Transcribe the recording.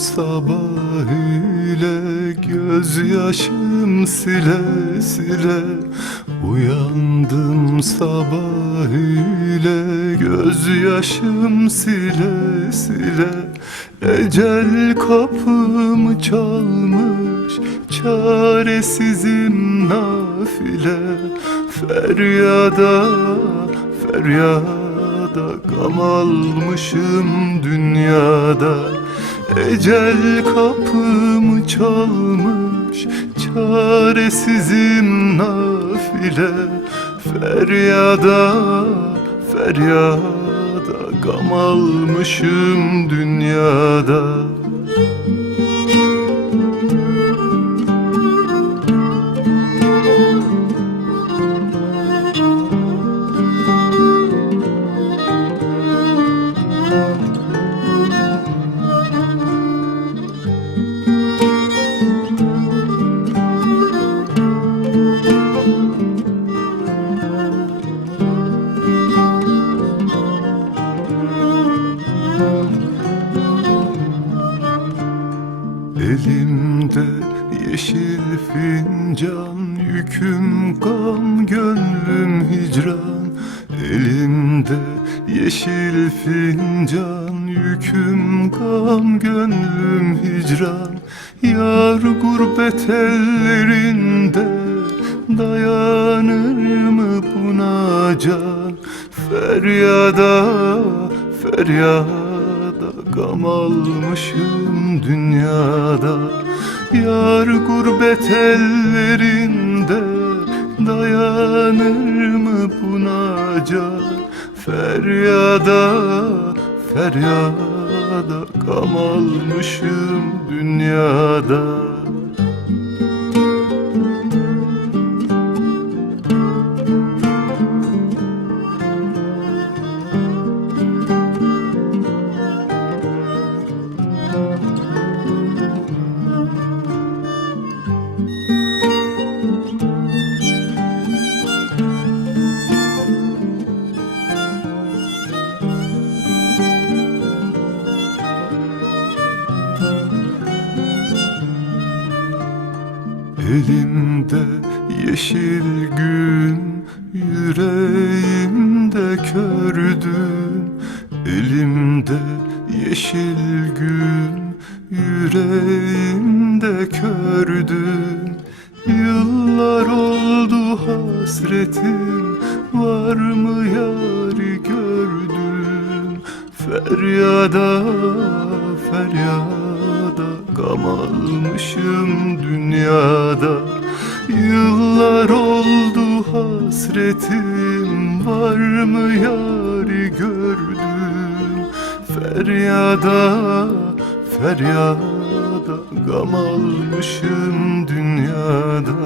Sabah ile gözyaşım sile sile Uyandım sabah ile gözyaşım sile sile Ecel kapımı çalmış çaresizim nafile Feryada feryada gam almışım dünyada Ecel kapımı çalmış çaresizim nafile. Feryada feryada gam almışım dünyada Elimde yeşil fincan Yüküm gam gönlüm hicran. Elimde yeşil fincan Yüküm gam gönlüm hicran. Yar gurbet ellerinde Dayanır mı buna can? Feryada feryada Gam almışım dünyada Yar gurbet ellerinde. Dayanır mı buna can? Feryada feryada Gam almışım dünyada Elimde yeşil gün Yüreğimde kördün Elimde yeşil gün Yüreğimde kördün Yıllar oldu hasretim Var mı yari gördüm Feryada feryada Gam almışım dünyada. Yıllar oldu hasretim Var mı yari gördüm. Feryada feryada Gam almışım dünyada